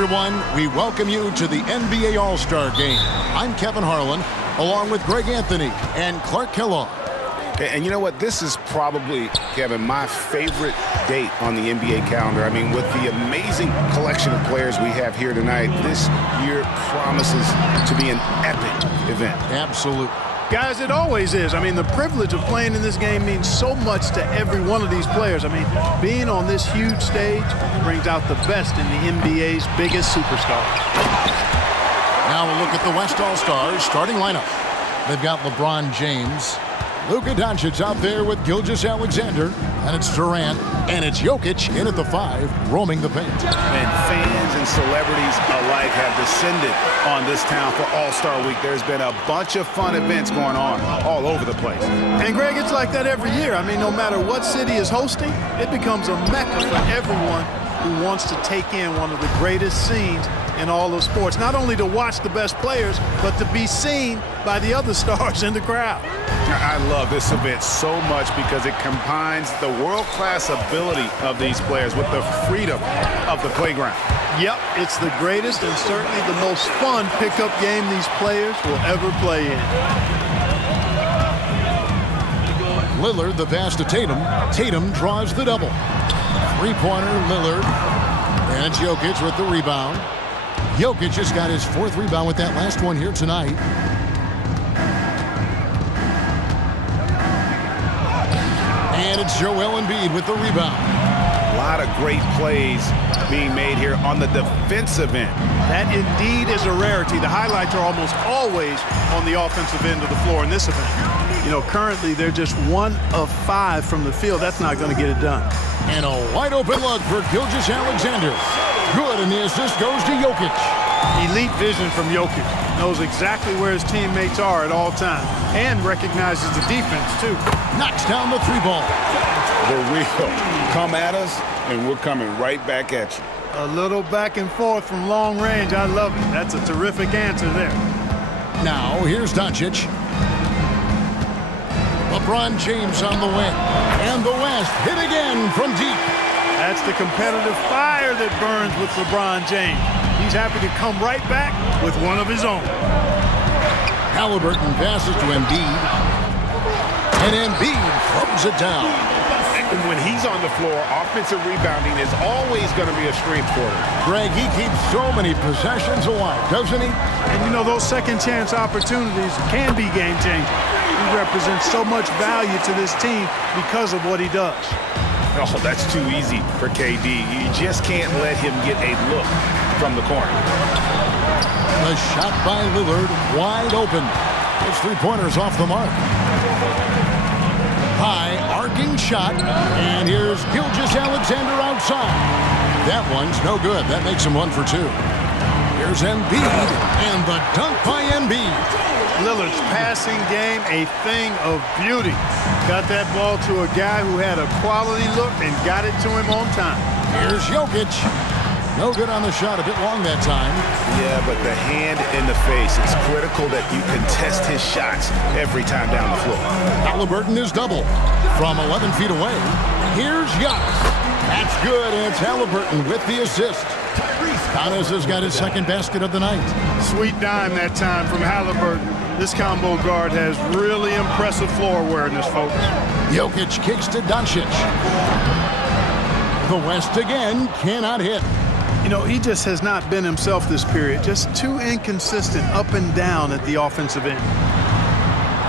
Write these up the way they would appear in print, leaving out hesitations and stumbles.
everyone. We welcome you to the NBA All-Star Game. I'm Kevin Harlan, along with Greg Anthony and Clark Kellogg. And you know what? This is probably, Kevin, my favorite date on the NBA calendar. I mean, with the amazing collection of players we have here tonight, this year promises to be an epic event. Absolutely. Guys, it always is. I mean, the privilege of playing in this game means so much to every one of these players. I mean, being on this huge stage brings out the best in the NBA's biggest superstars. Now we'll look at the West All-Stars starting lineup. They've got LeBron James, Luka Doncic out there with Gilgeous-Alexander, and it's Durant, and it's Jokic in at the 5, roaming the paint. And fans and celebrities alike have descended on this town for All-Star Week. There's been a bunch of fun events going on all over the place. And, Greg, it's like that every year. I mean, no matter what city is hosting, it becomes a mecca for everyone who wants to take in one of the greatest scenes in all of sports. Not only to watch the best players, but to be seen by the other stars in the crowd. I love this event so much because it combines the world-class ability of these players with the freedom of the playground. Yep, it's the greatest and certainly the most fun pickup game these players will ever play in. Lillard, the pass to Tatum. Tatum draws the double. Three-pointer, Lillard. And it's Jokic with the rebound. Jokic just got his 4th rebound with that last one here tonight. And it's Joel Embiid with the rebound. A lot of great plays being made here on the defensive end. That indeed is a rarity. The highlights are almost always on the offensive end of the floor in this event. You know, currently they're just 1 of 5 from the field. That's not going to get it done. And a wide open look for Gilgeous-Alexander. Good, and the assist goes to Jokic. Elite vision from Jokic. Knows exactly where his teammates are at all times. And recognizes the defense, too. Knocks down the 3-ball. The real. Come at us, and we're coming right back at you. A little back and forth from long range. I love it. That's a terrific answer there. Now, here's Doncic. LeBron James on the wing. And the West hit again from deep. That's the competitive fire that burns with LeBron James. He's happy to come right back with one of his own. Halliburton passes to Embiid. And Embiid throws it down. And when he's on the floor, offensive rebounding is always going to be a strength for him. Greg, he keeps so many possessions alive, doesn't he? And, you know, those second-chance opportunities can be game-changing. He represents so much value to this team because of what he does. Oh, that's too easy for KD. You just can't let him get a look from the corner. The shot by Lillard, wide open. His 3-pointer's off the mark. High, arcing shot, and here's Gilgeous-Alexander outside. That one's no good. That makes him 1 for 2. Here's Embiid, and the dunk by Embiid. Lillard's passing game, a thing of beauty. Got that ball to a guy who had a quality look and got it to him on time. Here's Jokic. No good on the shot, a bit long that time. Yeah, but the hand in the face, it's critical that you contest his shots every time down the floor. Halliburton is double from 11 feet away. Here's Giannis. That's good, and it's Halliburton with the assist. Giannis has got his 2nd basket of the night. Sweet dime that time from Halliburton. This combo guard has really impressive floor awareness, folks. Jokic kicks to Doncic. The West again cannot hit. You know, he just has not been himself this period. Just too inconsistent up and down at the offensive end.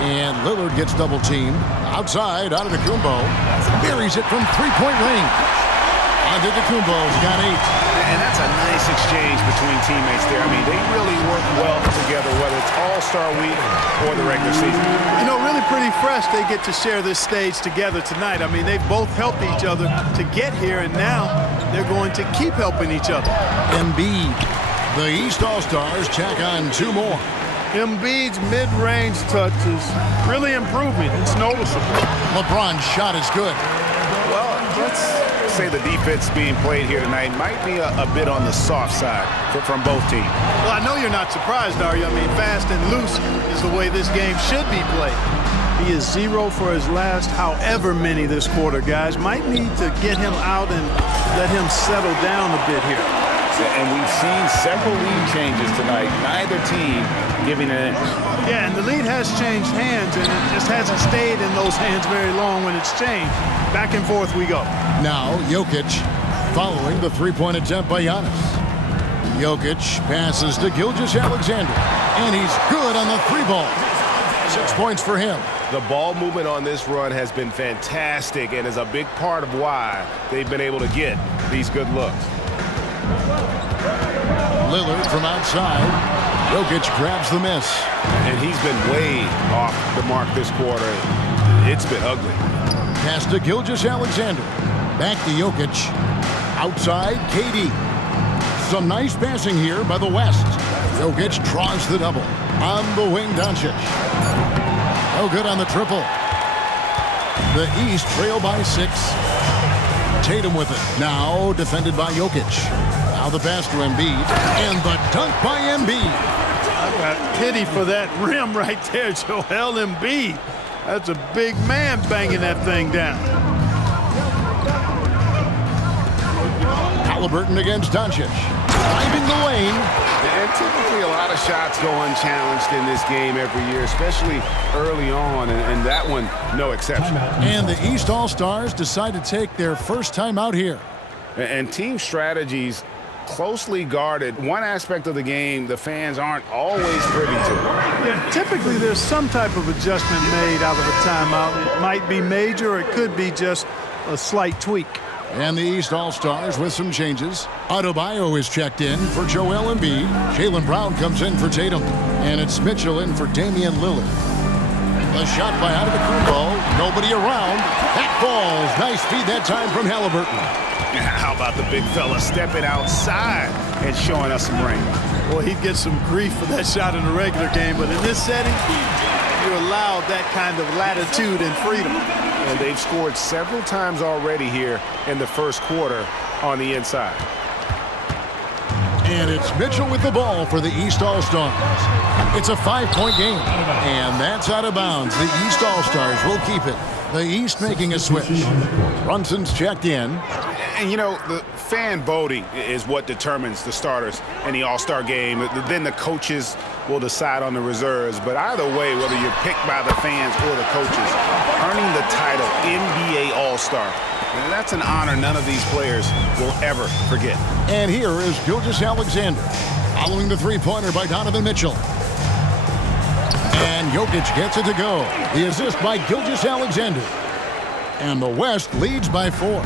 And Lillard gets double-teamed. Outside, Antetokounmpo. Buries it from 3-point range. Antetokounmpo's got 8. And that's a nice exchange between teammates there. I mean, they really work well together, whether it's All-Star Week or the regular season. You know, really pretty fresh they get to share this stage together tonight. I mean, they've both helped each other to get here, and now they're going to keep helping each other. Embiid. The East All-Stars tack on 2 more. Embiid's mid-range touch is really improving. It's noticeable. LeBron's shot is good. Well, let's say the defense being played here tonight might be a bit on the soft side from both teams. Well, I know you're not surprised, are you? I mean, fast and loose is the way this game should be played. He is 0 for his last however many this quarter, guys. Might need to get him out and let him settle down a bit here. And we've seen several lead changes tonight, neither team giving an inch. Yeah, and the lead has changed hands, and it just hasn't stayed in those hands very long when it's changed. Back and forth we go. Now Jokic following the three-point attempt by Giannis. Jokic passes to Gilgeous-Alexander, and he's good on the three ball. 6 points for him. The ball movement on this run has been fantastic and is a big part of why they've been able to get these good looks. Lillard from outside. Jokic grabs the miss. And he's been way off the mark this quarter. It's been ugly. Pass to Gilgeous-Alexander. Back to Jokic. Outside, KD. Some nice passing here by the West. Jokic draws the double. On the wing, Doncic. No good on the triple. The East trail by 6. Tatum with it. Now defended by Jokic. Now the pass to Embiid. And the dunk by Embiid. I've got pity for that rim right there, Joel Embiid. That's a big man banging that thing down. Halliburton against Doncic. Driving the lane. And typically a lot of shots go unchallenged in this game every year, especially early on, and that one, no exception. And the East All-Stars decide to take their first time out here. And team strategies closely guarded. One aspect of the game the fans aren't always privy to. Yeah, typically there's some type of adjustment made out of a timeout. It might be major, or it could be just a slight tweak. And the East All-Stars with some changes. Adebayo is checked in for Joel Embiid. Jaylen Brown comes in for Tatum. And it's Mitchell in for Damian Lillard. A shot by Antetokounmpo. Nobody around. That falls. Nice feed that time from Halliburton. How about the big fella stepping outside and showing us some range? Well, he'd get some grief for that shot in the regular game, but in this setting, you're allowed that kind of latitude and freedom. And they've scored several times already here in the first quarter on the inside. And it's Mitchell with the ball for the East All-Stars. It's a 5-point game, and that's out of bounds. The East All-Stars will keep it. The East making a switch. Brunson's checked in. And, you know, the fan voting is what determines the starters in the All-Star game. Then the coaches will decide on the reserves. But either way, whether you're picked by the fans or the coaches, earning the title NBA All-Star, that's an honor none of these players will ever forget. And here is Gilgeous-Alexander following the three-pointer by Donovan Mitchell. And Jokic gets it to go. The assist by Gilgeous-Alexander. And the West leads by 4.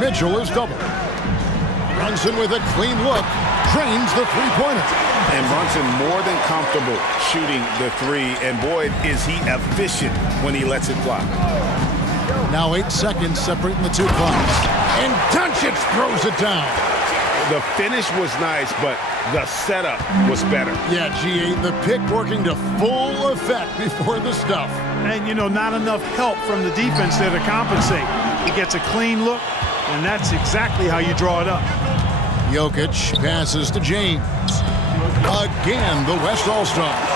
Mitchell is doubled. Brunson with a clean look. Drains the three-pointer. And Brunson more than comfortable shooting the three. And boy, is he efficient when he lets it fly. Now 8 seconds separating the two clocks. And Doncic throws it down. The finish was nice, but the setup was better. Yeah, G8, the pick working to full effect before the stuff. And, you know, not enough help from the defense there to compensate. He gets a clean look, and that's exactly how you draw it up. Jokic passes to James. Again, the West All-Stars.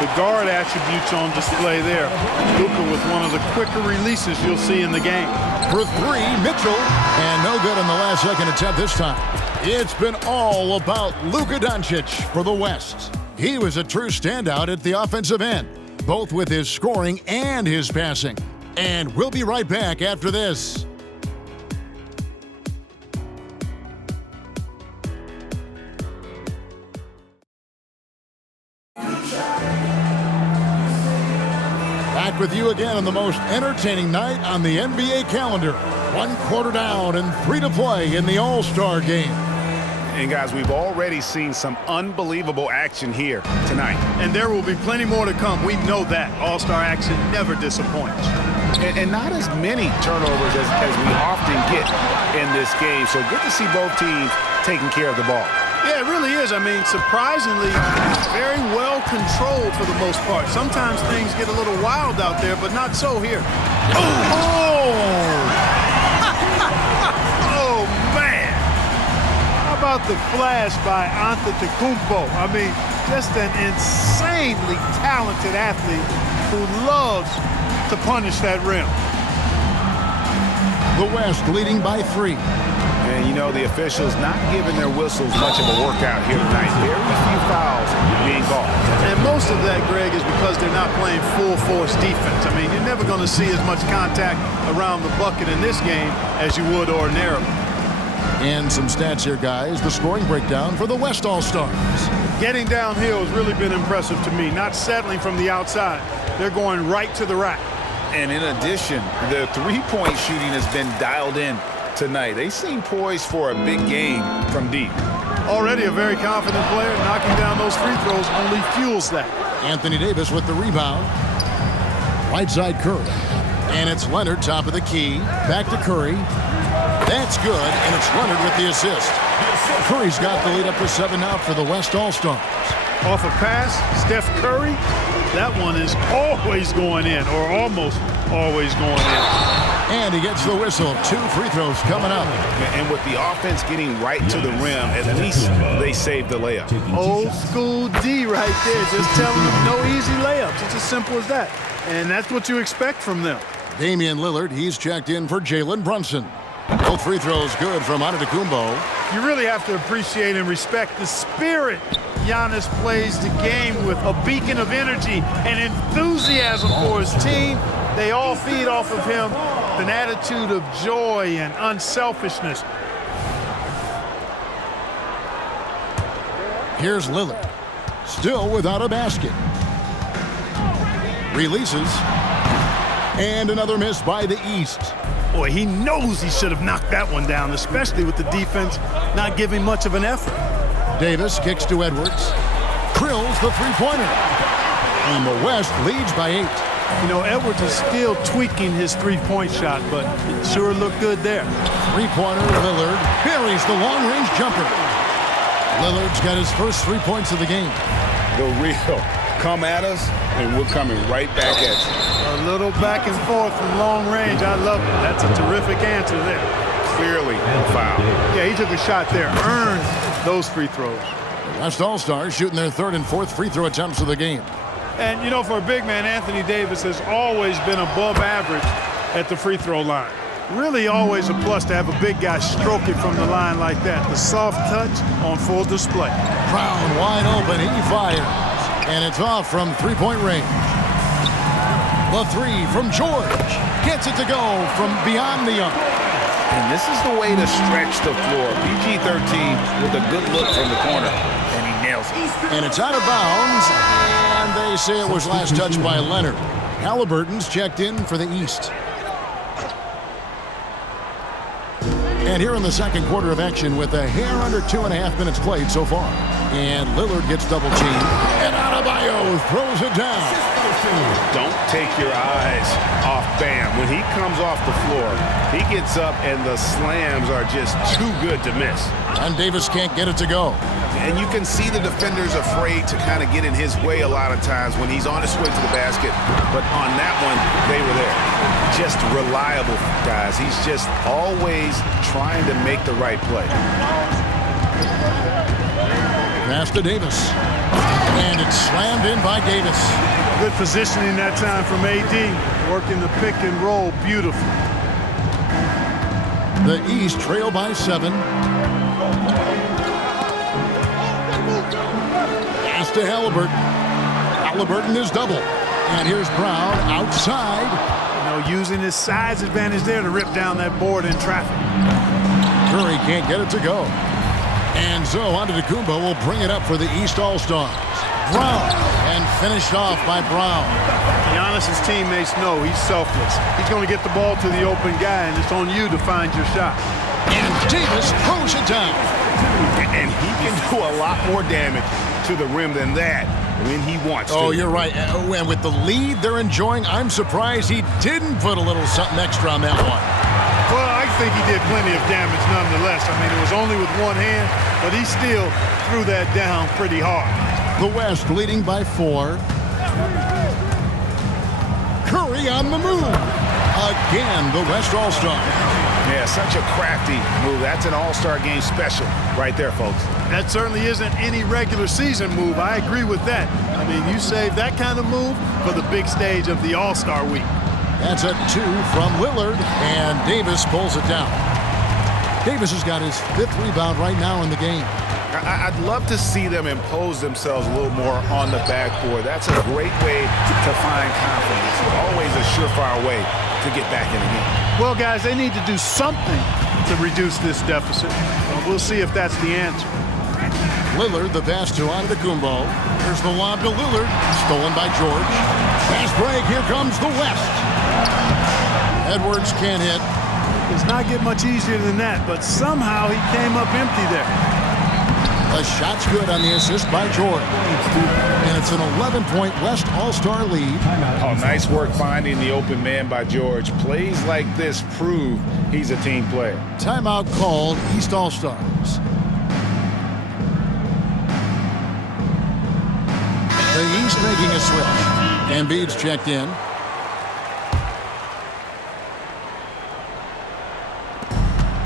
The guard attributes on display there. Luka with one of the quicker releases you'll see in the game. For 3, Mitchell. And no good on the last second attempt this time. It's been all about Luka Doncic for the West. He was a true standout at the offensive end, both with his scoring and his passing. And we'll be right back after this. Back with you again on the most entertaining night on the NBA calendar. 1 quarter down and 3 to play in the All-Star game. And guys, we've already seen some unbelievable action here tonight. And there will be plenty more to come. We know that. All-Star action never disappoints. And not as many turnovers as we often get in this game. So good to see both teams taking care of the ball. Yeah, it really is. I mean, surprisingly, very well controlled for the most part. Sometimes things get a little wild out there, but not so here. Oh, man. How about the flash by Antetokounmpo? I mean, just an insanely talented athlete who loves to punish that rim. The West leading by 3. And, you know, the officials not giving their whistles much of a workout here tonight. Very few fouls being called. And most of that, Greg, is because they're not playing full-force defense. I mean, you're never going to see as much contact around the bucket in this game as you would ordinarily. And some stats here, guys. The scoring breakdown for the West All-Stars. Getting downhill has really been impressive to me, not settling from the outside. They're going right to the rack. And in addition, the three-point shooting has been dialed in tonight. They seem poised for a big game from deep. Already a very confident player. Knocking down those free throws only fuels that. Anthony Davis with the rebound. Right side Curry. And it's Leonard, top of the key. Back to Curry. That's good, and it's Leonard with the assist. Curry's got the lead up to 7 out for the West All-Stars. Off a pass, Steph Curry. That one is always going in, or almost always going in. And he gets the whistle. 2 free throws coming up. And with the offense getting right to the rim, at least they saved the layup. Old school D right there, just telling them no easy layups. It's as simple as that. And that's what you expect from them. Damian Lillard, he's checked in for Jalen Brunson. Both free throws good from Antetokounmpo. You really have to appreciate and respect the spirit Giannis plays the game with, a beacon of energy and enthusiasm for his team. They all feed off of him, an attitude of joy and unselfishness. Here's Lillard, still without a basket. Releases. And another miss by the East. Boy, he knows he should have knocked that one down, especially with the defense not giving much of an effort. Davis kicks to Edwards. Drills the three-pointer. And the West leads by 8. You know, Edwards is still tweaking his three-point shot, but it sure looked good there. Three-pointer, Lillard buries the long-range jumper. Lillard's got his first 3 points of the game. The real come at us, and we're coming right back at you. A little back and forth from long range. I love it. That's a terrific answer there. Clearly a foul. Yeah, he took a shot there. Earned those free throws. The West All-Stars shooting their 3rd and 4th free throw attempts of the game. And, you know, for a big man, Anthony Davis has always been above average at the free throw line. Really always a plus to have a big guy stroke it from the line like that. The soft touch on full display. Brown wide open. He fires. And it's off from three-point range. The 3 from George. Gets it to go from beyond the arc. And this is the way to stretch the floor. PG-13 with a good look from the corner. And he nails it. And it's out of bounds. And they say it was last touched by Leonard. Halliburton's checked in for the East. And here in the second quarter of action with a hair under 2.5 minutes played so far. And Lillard gets double teamed. And Adebayo throws it down. Don't take your eyes off Bam. When he comes off the floor, he gets up and the slams are just too good to miss. And Davis can't get it to go. And you can see the defenders afraid to kind of get in his way a lot of times when he's on his way to the basket. But on that one, they were there. Just reliable, guys. He's just always trying to make the right play. Pass to Davis. And it's slammed in by Davis. Good positioning that time from AD. Working the pick and roll beautifully. The East trail by 7. Pass to Halliburton. Halliburton is double. And here's Brown outside. You know, using his size advantage there to rip down that board in traffic. Curry can't get it to go. And so Antetokounmpo will bring it up for the East All-Stars. Brown, and finished off by Brown. Giannis' teammates know he's selfless. He's going to get the ball to the open guy, and it's on you to find your shot. And Davis throws it down. And he can do a lot more damage to the rim than that when he wants to. Oh, you're right. And with the lead they're enjoying, I'm surprised he didn't put a little something extra on that one. Well, I think he did plenty of damage nonetheless. I mean, it was only with one hand, but he still threw that down pretty hard. The West leading by 4. Curry on the move. Again, the West All-Star. Yeah, such a crafty move. That's an All-Star game special right there, folks. That certainly isn't any regular season move. I agree with that. I mean, you save that kind of move for the big stage of the All-Star week. That's a 2 from Lillard, and Davis pulls it down. Davis has got his 5th rebound right now in the game. I'd love to see them impose themselves a little more on the backboard. That's a great way to find confidence. Always a surefire way to get back in the game. Well, guys, they need to do something to reduce this deficit. We'll see if that's the answer. Lillard, the pass to Antetokounmpo. Here's the lob to Lillard. Stolen by George. Fast break. Here comes the West. Edwards can't hit. It's not get much easier than that, but somehow he came up empty there. The shot's good on the assist by George. And it's an 11-point West All-Star lead. Oh, nice work finding the open man by George. Plays like this prove he's a team player. Timeout called, East All-Stars. The East making a switch. Embiid's checked in.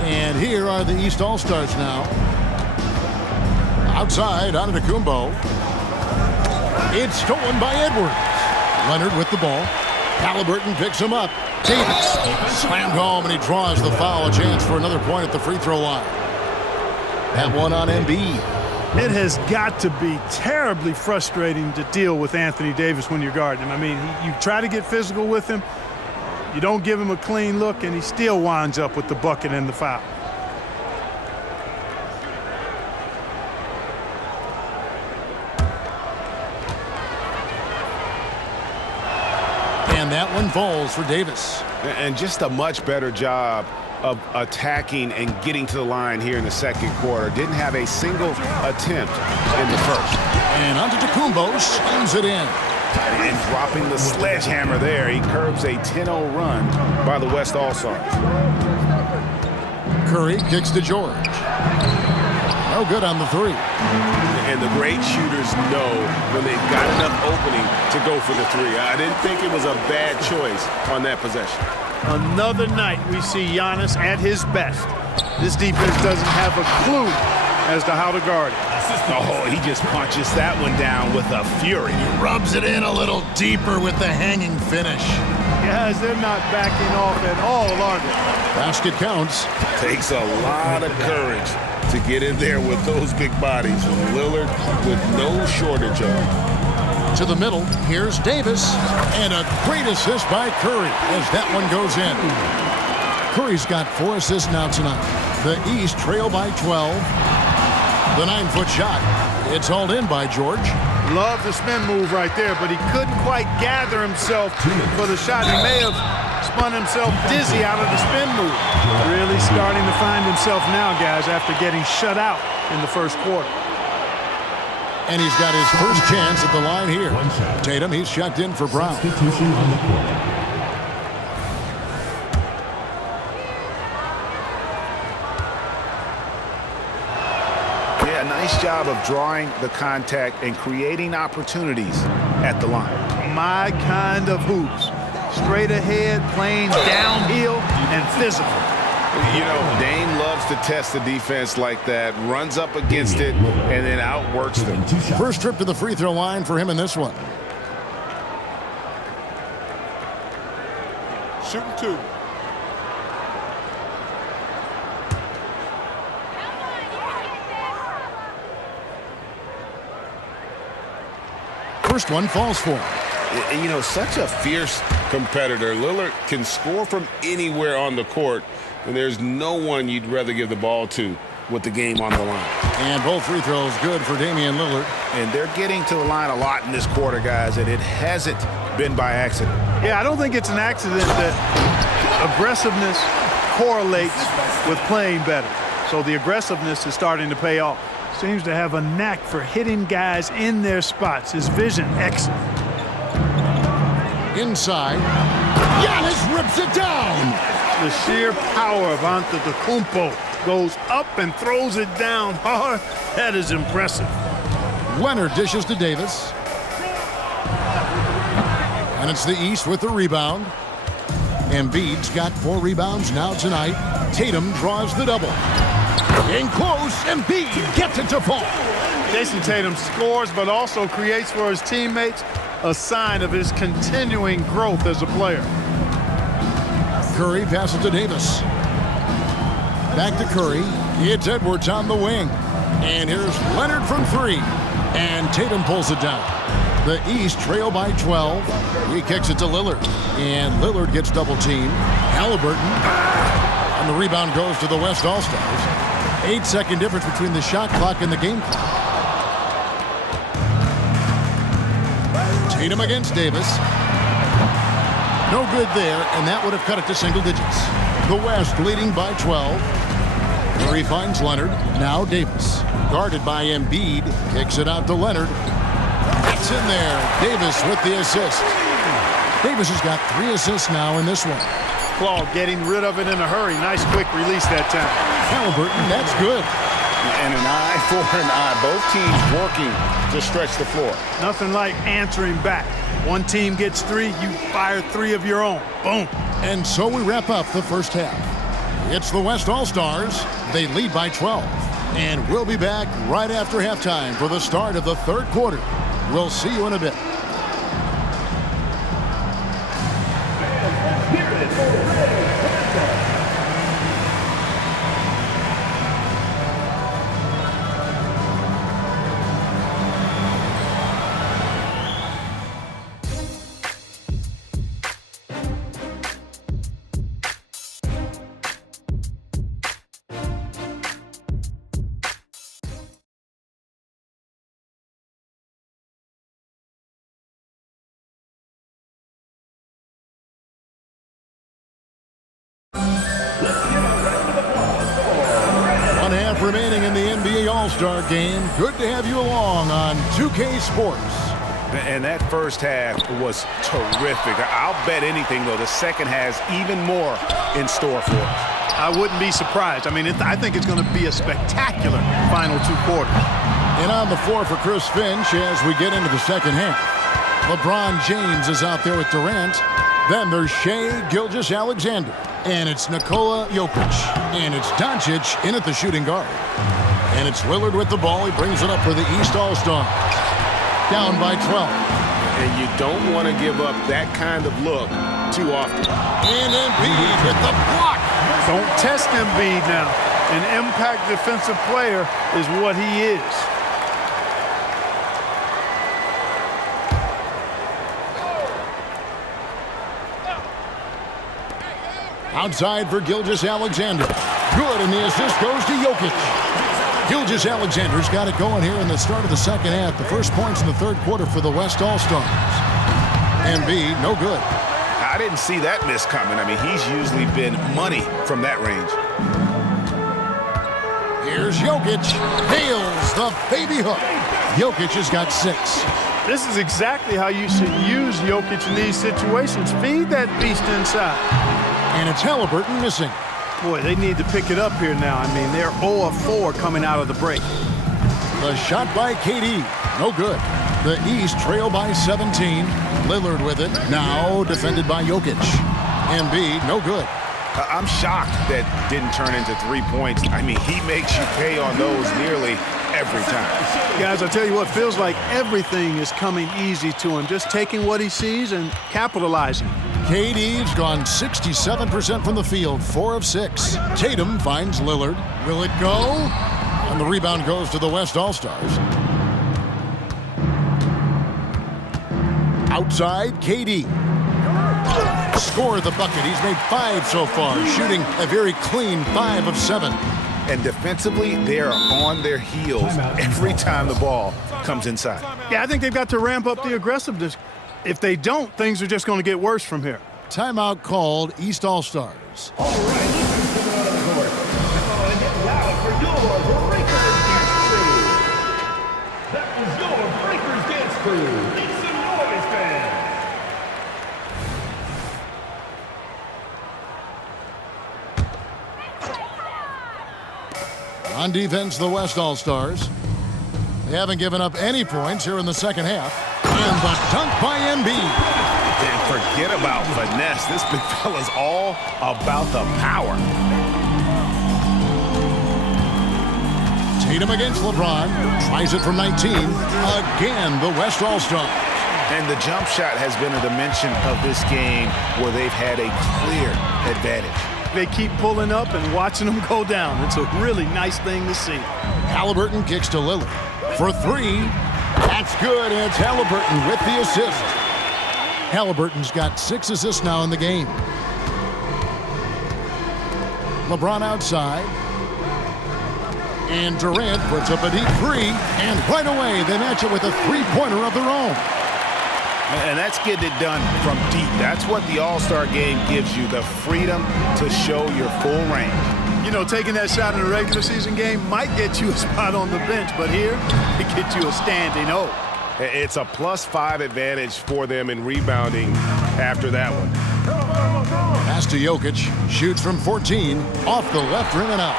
And here are the East All-Stars now. Outside, Antetokounmpo. It's stolen by Edwards. Leonard with the ball. Halliburton picks him up. Davis slammed home, and he draws the foul. A chance for another point at the free throw line. That one on Embiid. It has got to be terribly frustrating to deal with Anthony Davis when you're guarding him. I mean, you try to get physical with him. You don't give him a clean look, and he still winds up with the bucket and the foul. And that one falls for Davis. And just a much better job of attacking and getting to the line here in the second quarter. Didn't have a single attempt in the first. And Antetokounmpo slams it in. And dropping the sledgehammer there, he curbs a 10-0 run by the West All-Stars. Curry kicks to George. No good on the three. And the great shooters know when they've got enough opening to go for the three. I didn't think it was a bad choice on that possession. Another night we see Giannis at his best. This defense doesn't have a clue as to how to guard it. Oh, he just punches that one down with a fury. He rubs it in a little deeper with the hanging finish. Guys, they're not backing off at all, are they? Basket counts. Takes a lot of courage to get in there with those big bodies. Lillard with no shortage of them. To the middle, here's Davis. And a great assist by Curry as that one goes in. Curry's got 4 assists now tonight. The East trail by 12. The 9-foot shot. It's hauled in by George. Love the spin move right there, but he couldn't quite gather himself for the shot. He may have spun himself dizzy out of the spin move. Really starting to find himself now, guys, after getting shut out in the first quarter. And he's got his first chance at the line here. Tatum, he's checked in for Brown. Yeah, nice job of drawing the contact and creating opportunities at the line. My kind of hoops. Straight ahead, playing downhill, and physical. You know, Dame loves to test the defense like that, runs up against it, and then outworks them. First trip to the free throw line for him in this one. Shooting 2. First one falls for him. And, you know, such a fierce competitor. Lillard can score from anywhere on the court, and there's no one you'd rather give the ball to with the game on the line. And both free throws good for Damian Lillard. And they're getting to the line a lot in this quarter, guys, and it hasn't been by accident. Yeah, I don't think it's an accident that aggressiveness correlates with playing better. So the aggressiveness is starting to pay off. Seems to have a knack for hitting guys in their spots. His vision, excellent. Inside. Giannis rips it down. The sheer power of Antetokounmpo goes up and throws it down hard. That is impressive. Leonard dishes to Davis. And it's the East with the rebound. Embiid's got 4 rebounds now tonight. Tatum draws the double. In close, Embiid gets it to fall. Jason Tatum scores, but also creates for his teammates a sign of his continuing growth as a player. Curry passes to Davis. Back to Curry. It's Edwards on the wing. And here's Leonard from 3. And Tatum pulls it down. The East trail by 12. He kicks it to Lillard. And Lillard gets double-teamed. Halliburton. And the rebound goes to the West All-Stars. 8-second difference between the shot clock and the game clock. Tatum against Davis. No good there, and that would have cut it to single digits. The West leading by 12. Curry finds Leonard. Now Davis. Guarded by Embiid. Kicks it out to Leonard. It's in there. Davis with the assist. Davis has got 3 assists now in this one. Claude getting rid of it in a hurry. Nice quick release that time. Halliburton, that's good. And an eye for an eye. Both teams working to stretch the floor. Nothing like answering back. One team gets 3, you fire 3 of your own. Boom. And so we wrap up the first half. It's the West All-Stars. They lead by 12. And we'll be back right after halftime for the start of the third quarter. We'll see you in a bit. Remaining in the NBA All-Star game. Good to have you along on 2K Sports. And that first half was terrific. I'll bet anything, though, the second has even more in store for us. I wouldn't be surprised. I mean, I think it's going to be a spectacular final 2 quarters. And on the floor for Chris Finch as we get into the second half. LeBron James is out there with Durant. Then there's Shai Gilgeous-Alexander. And it's Nikola Jokic. And it's Doncic in at the shooting guard. And it's Lillard with the ball. He brings it up for the East All-Stars. Down by 12. And you don't want to give up that kind of look too often. And Embiid with the block. Don't test Embiid now. An impact defensive player is what he is. Outside for Gilgeous-Alexander. Good, and the assist goes to Jokic. Gilgeous-Alexander's got it going here in the start of the second half. The first points in the third quarter for the West All-Stars. Embiid, no good. I didn't see that miss coming. I mean, he's usually been money from that range. Here's Jokic. Nails the baby hook. Jokic has got 6. This is exactly how you should use Jokic in these situations. Feed that beast inside. And it's Halliburton missing. Boy, they need to pick it up here now. I mean, they're 0 of 4 coming out of the break. The shot by KD. No good. The East trail by 17. Lillard with it. Now defended by Jokic. Embiid, no good. I'm shocked that didn't turn into 3 points. I mean, he makes you pay on those nearly every time. Guys, I tell you what, feels like everything is coming easy to him. Just taking what he sees and capitalizing. KD's gone 67% from the field, 4 of 6. Tatum finds Lillard. Will it go? And the rebound goes to the West All-Stars. Outside, KD. Score the bucket. He's made 5 so far, shooting a very clean 5 of 7. And defensively, they are on their heels every time the ball comes inside. Yeah, I think they've got to ramp up the aggressiveness. If they don't, things are just going to get worse from here. Timeout called, East All-Stars. All right, coming out of the court. Come on and get loud for your Breakers Dance Crew. That was your Breakers Dance Crew. Make some noise, fans. On defense, the West All-Stars. They haven't given up any points here in the second half. And the dunk by Embiid. And forget about finesse. This big fella's all about the power. Tatum against LeBron. Tries it from 19. Again, the West All-Stars. And the jump shot has been a dimension of this game where they've had a clear advantage. they keep pulling up and watching them go down. It's a really nice thing to see. Halliburton kicks to Lillard for three. That's good, and it's Halliburton with the assist. Halliburton's got 6 assists now in the game. LeBron outside. And Durant puts up a deep three, and right away they match it with a three-pointer of their own. And that's getting it done from deep. That's what the All-Star game gives you, the freedom to show your full range. You know, taking that shot in a regular season game might get you a spot on the bench, but here, it gets you a standing O. It's a +5 advantage for them in rebounding after that one. Pass to Jokic, shoots from 14, off the left rim and out.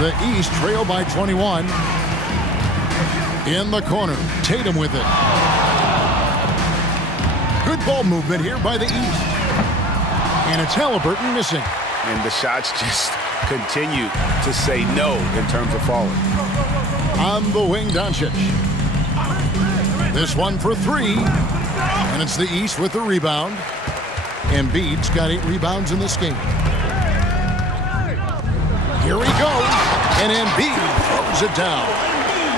The East trail by 21. In the corner, Tatum with it. Good ball movement here by the East. And it's Halliburton missing. And the shots just continue to say no in terms of falling. On the wing, Doncic. This one for three. And it's the East with the rebound. Embiid's got 8 rebounds in this game. Here he goes. And Embiid throws it down.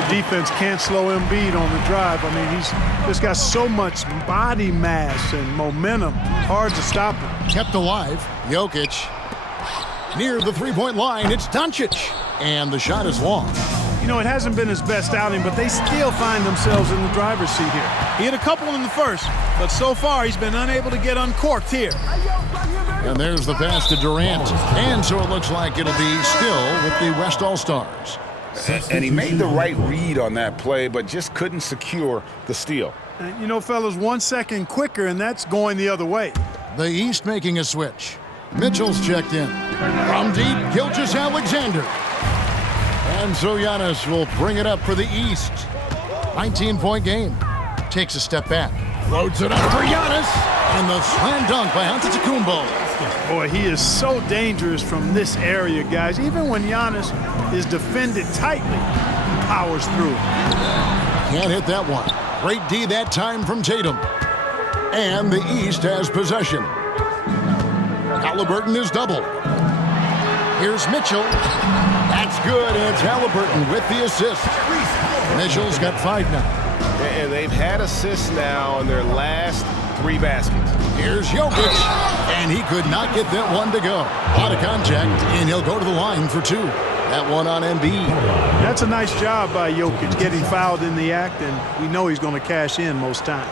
The defense can't slow Embiid on the drive. I mean, he's just got so much body mass and momentum. Hard to stop him. Kept alive. Jokic near the three-point line. It's Doncic. And the shot is long. You know, it hasn't been his best outing, but they still find themselves in the driver's seat here. He had a couple in the first, but so far he's been unable to get uncorked here. And there's the pass to Durant. And so it looks like it'll be still with the West All-Stars. And he made the right read on that play, but just couldn't secure the steal. You know, fellas, 1 second quicker, and that's going the other way. The East making a switch. Mitchell's checked in. From deep, Gilgeous-Alexander. And so Giannis will bring it up for the East. 19-point game. Takes a step back. Loads it up for Giannis. And the slam dunk by Antetokounmpo. Boy, he is so dangerous from this area, guys. Even when Giannis is defended tightly, he powers through. Can't hit that one. Great D that time from Tatum. And the East has possession. Halliburton is double. Here's Mitchell. That's good, and it's Halliburton with the assist. Mitchell's got 5 now. And they've had assists now in their last 3 baskets. Here's Jokic, and he could not get that one to go. Out of contact, and he'll go to the line for 2. That one on Embiid. That's a nice job by Jokic, getting fouled in the act, and we know he's going to cash in most time.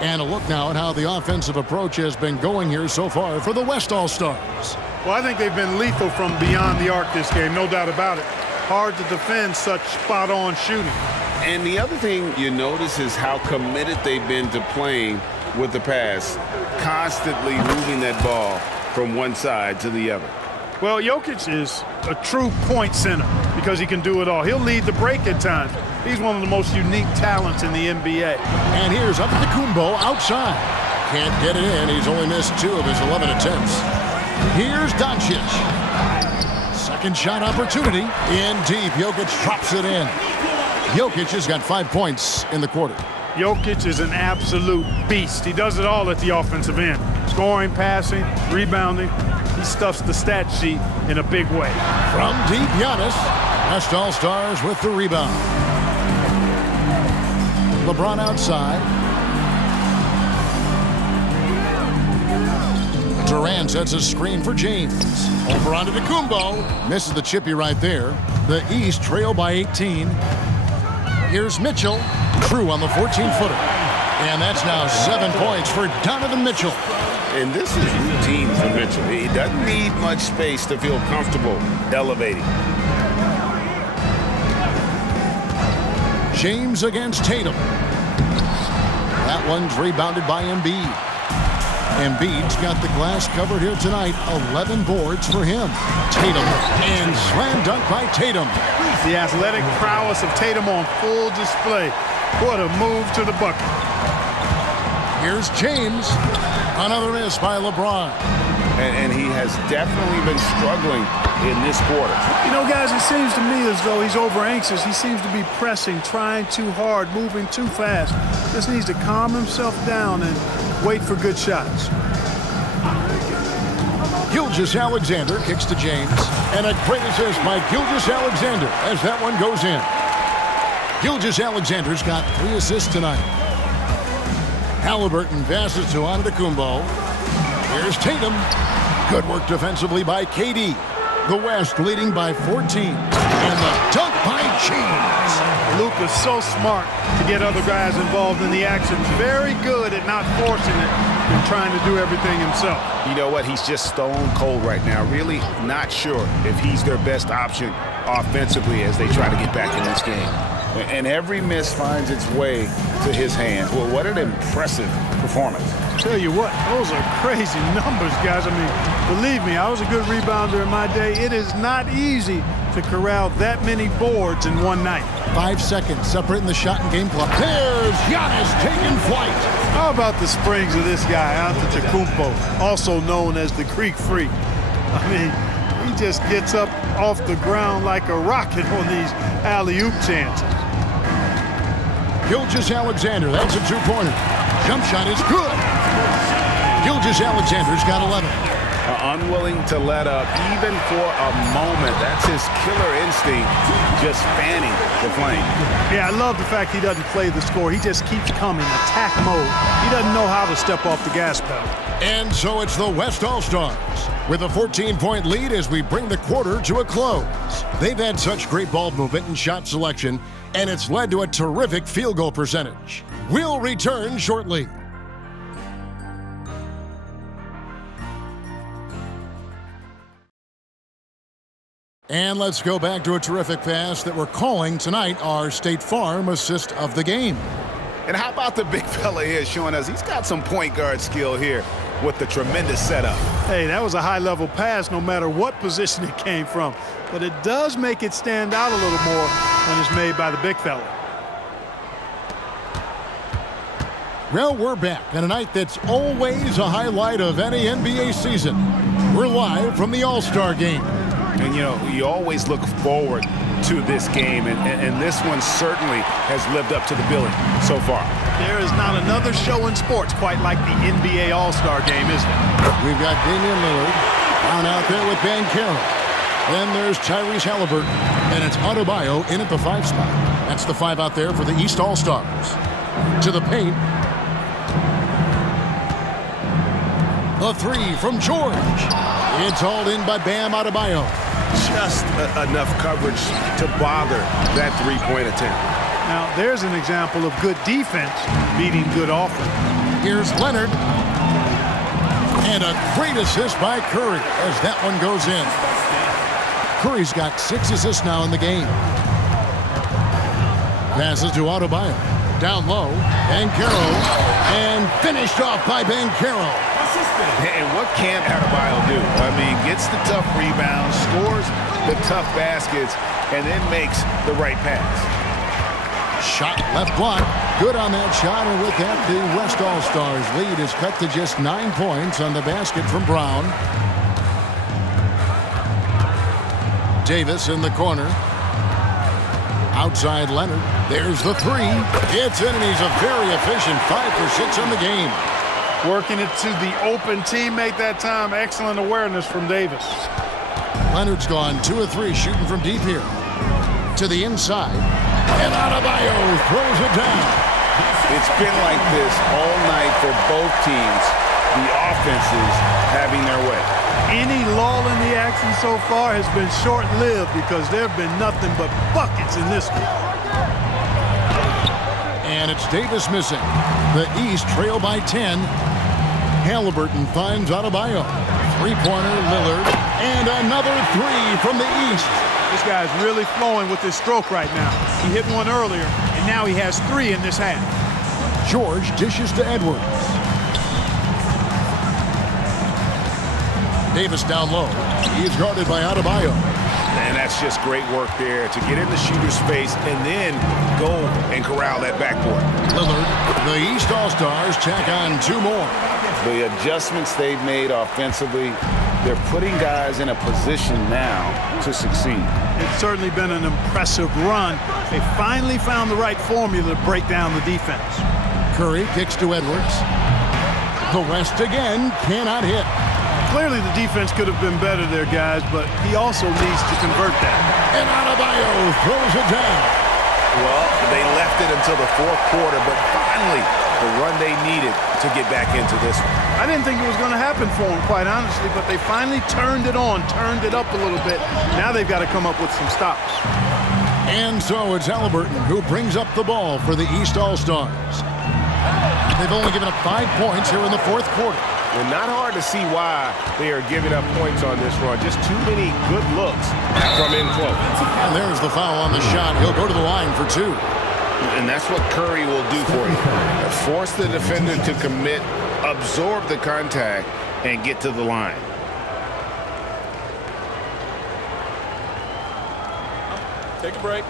And a look now at how the offensive approach has been going here so far for the West All-Stars. Well, I think they've been lethal from beyond the arc this game, no doubt about it. Hard to defend such spot-on shooting. And the other thing you notice is how committed they've been to playing with the pass, constantly moving that ball from one side to the other. Well, Jokic is a true point center because he can do it all. He'll lead the break at times. He's one of the most unique talents in the NBA. And here's Antetokounmpo outside. Can't get it in. He's only missed 2 of his 11 attempts. Here's Doncic. Second shot opportunity. In deep. Jokic drops it in. Jokic has got 5 points in the quarter. Jokic is an absolute beast. He does it all at the offensive end. Scoring, passing, rebounding. He stuffs the stat sheet in a big way. From deep, Giannis. West All-Stars with the rebound. LeBron outside. Durant sets a screen for James. Over onto Antetokounmpo. Misses the chippy right there. The East trail by 18. Here's Mitchell. True on the 14-footer. And that's now 7 points for Donovan Mitchell. And this is routine for Mitchell. He doesn't need much space to feel comfortable elevating. James against Tatum. That one's rebounded by Embiid. Embiid's got the glass covered here tonight. 11 boards for him. Tatum, and slam dunk by Tatum. The athletic prowess of Tatum on full display. What a move to the bucket. Here's James. Another miss by LeBron. And he has definitely been struggling in this quarter. You know, guys, it seems to me as though he's over anxious. He seems to be pressing, trying too hard, moving too fast. Just needs to calm himself down and wait for good shots. Gilgeous-Alexander kicks to James. And a great assist by Gilgeous-Alexander as that one goes in. Gilgeous-Alexander's got 3 assists tonight. Halliburton passes to Antetokounmpo. Here's Tatum. Good work defensively by KD. The West leading by 14. And the dunk by James. Luka's so smart to get other guys involved in the action. Very good at not forcing it and trying to do everything himself. You know what? He's just stone cold right now. Really not sure if he's their best option offensively as they try to get back in this game. And every miss finds its way to his hands. Well, what an impressive performance. Tell you what, those are crazy numbers, guys. I mean, believe me, I was a good rebounder in my day. It is not easy to corral that many boards in one night. 5 seconds separating the shot and game clock. There's Giannis taking flight. How about the springs of this guy, Antetokounmpo, also known as the Greek Freak? I mean, he just gets up off the ground like a rocket on these alley-oop chances. Gilgeous-Alexander, that's a 2-pointer. Jump shot is good. Gilgeous-Alexander's got 11. Unwilling to let up even for a moment. That's his killer instinct, just fanning the flame. Yeah, I love the fact he doesn't play the score. He just keeps coming, attack mode. He doesn't know how to step off the gas pedal. And so it's the West All-Stars with a 14-point lead as we bring the quarter to a close. They've had such great ball movement and shot selection, and it's led to a terrific field goal percentage. We'll return shortly. And let's go back to a terrific pass that we're calling tonight our State Farm assist of the game. And how about the big fella here showing us he's got some point guard skill here with the tremendous setup. Hey, that was a high-level pass no matter what position it came from. But it does make it stand out a little more when it's made by the big fella. Well, we're back on a night that's always a highlight of any NBA season. We're live from the All-Star Game. And, you know, you always look forward to this game, and this one certainly has lived up to the billing so far. There is not another show in sports quite like the NBA All-Star Game, is there? We've got Damian Lillard down out there with Banchero. Then there's Tyrese Halliburton, and it's Adebayo in at the 5 spot. That's the 5 out there for the East All-Stars. To the paint. The 3 from George. It's hauled in by Bam Adebayo. Just enough coverage to bother that 3-point attempt. Now, there's an example of good defense beating good offense. Here's Leonard. And a great assist by Curry as that one goes in. Curry's got 6 assists now in the game. Passes to Adebayo. Down low. Banchero. And finished off by Banchero. And what can Adebayo do? I mean, gets the tough rebounds, scores the tough baskets, and then makes the right pass. Shot left block. Good on that shot, and with that, the West All-Stars lead is cut to just 9 points on the basket from Brown. Davis in the corner. Outside Leonard. There's the 3. It's in, and he's a very efficient 5 for 6 on the game. Working it to the open teammate that time. Excellent awareness from Davis. Leonard's gone 2 of 3 shooting from deep here. To the inside. And Adebayo throws it down. It's been like this all night for both teams. The offenses having their way. Any lull in the action so far has been short-lived because there have been nothing but buckets in this one. And it's Davis missing. The East trail by 10. Halliburton finds Adebayo. 3-pointer, Lillard. And another 3 from the East. This guy's really flowing with his stroke right now. He hit one earlier, and now he has 3 in this half. George dishes to Edwards. Davis down low. He's guarded by Adebayo. And that's just great work there to get in the shooter's face and then go and corral that backboard. Lillard, the East All-Stars tack on 2 more. The adjustments they've made offensively, they're putting guys in a position now to succeed. It's certainly been an impressive run. They finally found the right formula to break down the defense. Curry kicks to Edwards. The West again cannot hit. Clearly the defense could have been better there, guys, but he also needs to convert that. And Adebayo throws it down. Well, they left it until the fourth quarter, but finally the run they needed to get back into this one. I didn't think it was going to happen for them, quite honestly, but they finally turned it on, turned it up a little bit. Now they've got to come up with some stops. And so it's Halliburton who brings up the ball for the East All-Stars. They've only given up 5 points here in the fourth quarter. Well, not hard to see why they are giving up points on this run. Just too many good looks from in close. And there's the foul on the shot. He'll go to the line for 2. And that's what Curry will do for you. Force the defender to commit, absorb the contact, and get to the line. Take a break.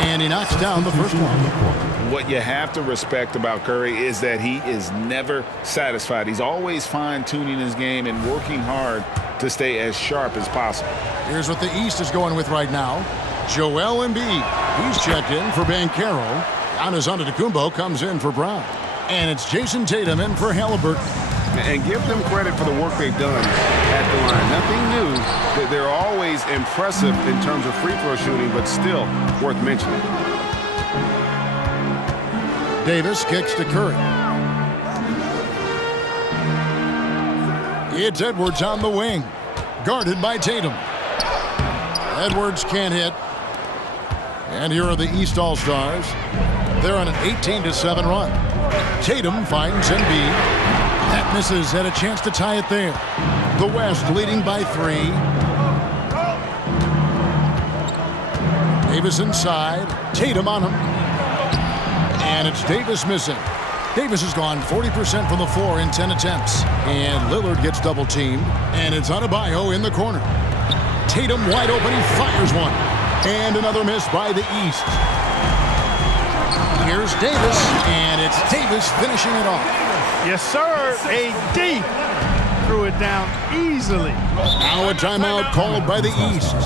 And he knocks down the first one. What you have to respect about Curry is that he is never satisfied. He's always fine-tuning his game and working hard to stay as sharp as possible. Here's what the East is going with right now. Joel Embiid. He's checked in for Banchero. Giannis Antetokounmpo comes in for Brown. And it's Jason Tatum in for Halliburton. And give them credit for the work they've done at the line. Nothing new. They're always impressive in terms of free throw shooting, but still worth mentioning. Davis kicks to Curry. It's Edwards on the wing, guarded by Tatum. Edwards can't hit. And here are the East All-Stars. They're on an 18-7 run. Tatum finds Embiid. That misses, had a chance to tie it there. The West leading by 3. Davis inside. Tatum on him. And it's Davis missing. Davis has gone 40% from the floor in 10 attempts. And Lillard gets double-teamed. And it's Adebayo in the corner. Tatum wide open. He fires one. And another miss by the East. Here's Davis. And it's Davis finishing it off. Yes, sir. AD threw it down easily. Now a timeout called by the East.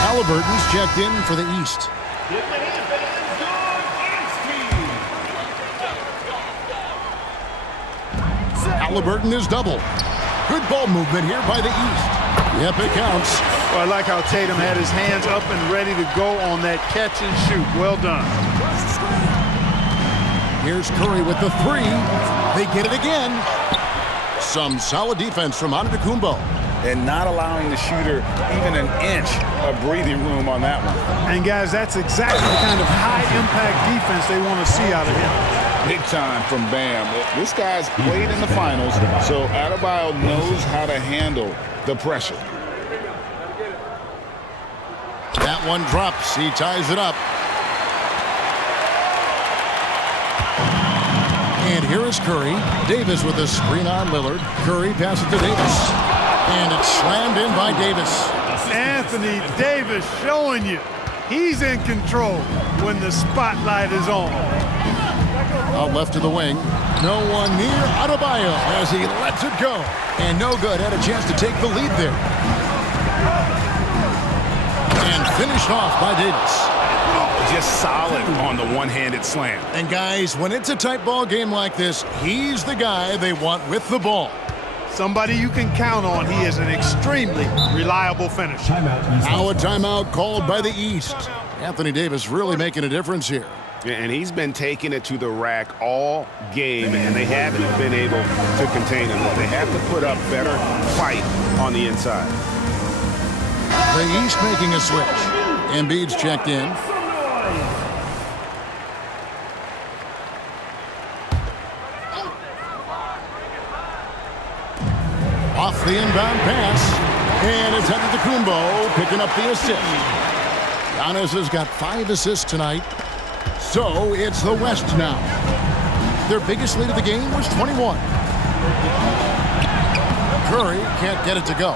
Halliburton's checked in for the East. Halliburton is double. Good ball movement here by the East. Yep, it counts. Well, I like how Tatum had his hands up and ready to go on that catch and shoot. Well done. Here's Curry with the 3. They get it again. Some solid defense from Antetokounmpo. And not allowing the shooter even an inch of breathing room on that one. And, guys, that's exactly the kind of high-impact defense they want to see out of him. Big time from Bam. This guy's played in the finals, so Adebayo knows how to handle the pressure. That one drops. He ties it up. And here is Curry. Davis with a screen on Lillard. Curry passes to Davis. And it's slammed in by Davis. Anthony Davis showing you he's in control when the spotlight is on. Out left to the wing. No one near Adebayo as he lets it go. And no good. Had a chance to take the lead there. And finished off by Davis. Just solid on the one-handed slam. And guys, when it's a tight ball game like this, he's the guy they want with the ball. Somebody you can count on. He is an extremely reliable finisher. Now a timeout called by the East. Anthony Davis really making a difference here. And he's been taking it to the rack all game, and they haven't been able to contain him. They have to put up better fight on the inside. The East making a switch. Embiid's checked in. Off the inbound pass. And it's Antetokounmpo picking up the assist. Giannis has got 5 assists tonight. So it's the West now. Their biggest lead of the game was 21. Curry can't get it to go.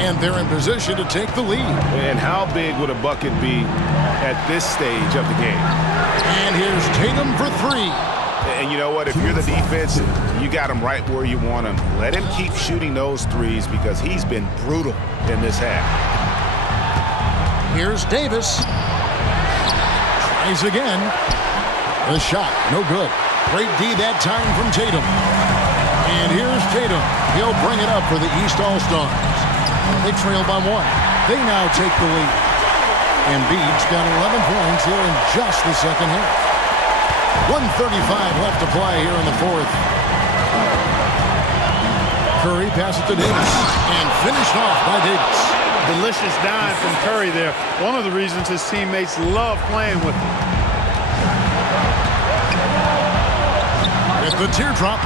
And they're in position to take the lead. And how big would a bucket be at this stage of the game? And here's Tatum for 3. And you know what? If you're the defense, you got him right where you want him. Let him keep shooting those threes because he's been brutal in this half. Here's Davis. Tries again. The shot, no good. Great D that time from Tatum. And here's Tatum. He'll bring it up for the East All-Stars. They trail by 1. They now take the lead. Embiid's got 11 points here in just the second half. 1:35 left to play here in the fourth. Curry passes to Davis and finished off by Davis. Delicious dime from Curry there. One of the reasons his teammates love playing with him. At the teardrop.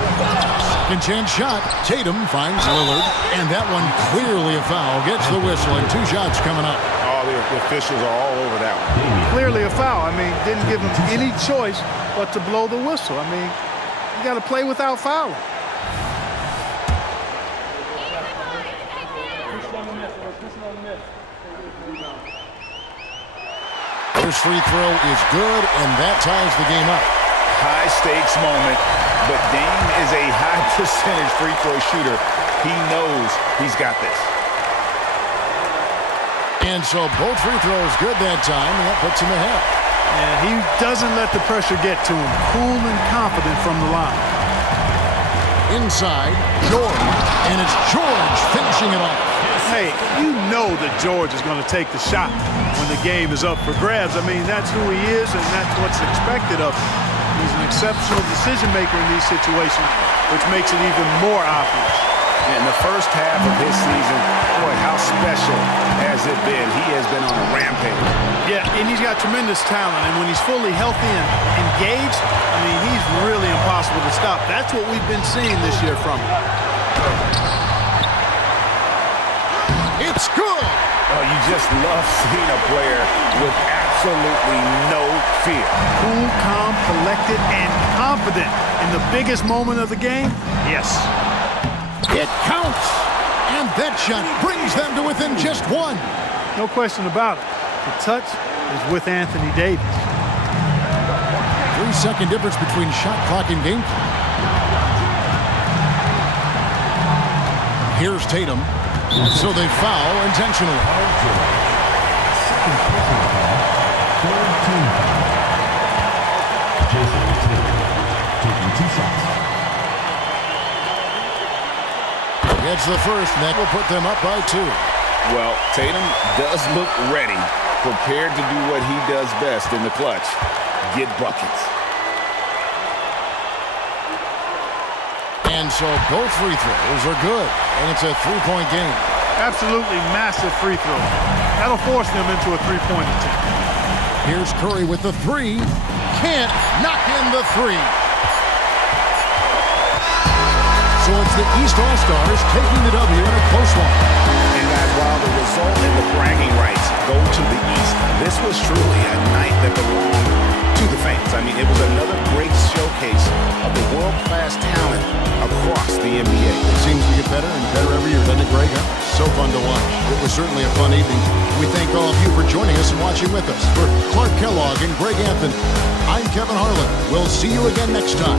Second chance shot. Tatum finds Lillard. And that one clearly a foul. Gets the whistle and 2 shots coming up. Oh, the officials are all over that one. Clearly a foul. I mean, didn't give him any choice but to blow the whistle. I mean, you got to play without fouling. First free throw is good, and that ties the game up. High stakes moment, but Dame is a high percentage free throw shooter. He knows he's got this. And so both free throws good that time, and that puts him ahead. And he doesn't let the pressure get to him. Cool and confident from the line. Inside, George, and it's George finishing it off. Hey, you know that George is going to take the shot when the game is up for grabs. I mean, that's who he is, and that's what's expected of him. He's an exceptional decision maker in these situations, which makes it even more obvious. In the first half of his season, boy, how special has it been? He has been on a rampage. Yeah, and he's got tremendous talent, and when he's fully healthy and engaged, I mean, he's really impossible to stop. That's what we've been seeing this year from him. It's good! Oh, you just love seeing a player with absolutely no fear. Cool, calm, collected, and confident in the biggest moment of the game. Yes. It counts! And that shot brings them to within just 1. No question about it. The touch is with Anthony Davis. 3-second difference between shot clock and game clock. Here's Tatum. So they foul intentionally. Gets the first, and that will put them up by 2. Well, Tatum does look ready, prepared to do what he does best in the clutch, get buckets. And so both free throws are good, and it's a 3-point game. Absolutely massive free throw. That'll force them into a 3-point attempt. Here's Curry with the 3. Can't knock in the 3. So it's the East All-Stars taking the W in a close one. And guys, while the result and the bragging rights go to the East, this was truly a night that belonged to the fans. I mean, it was another great showcase of the world-class talent across the NBA. It seems to get better and better every year, doesn't it, Greg? So fun to watch. It was certainly a fun evening. We thank all of you for joining us and watching with us. For Clark Kellogg and Greg Anthony, I'm Kevin Harlan. We'll see you again next time.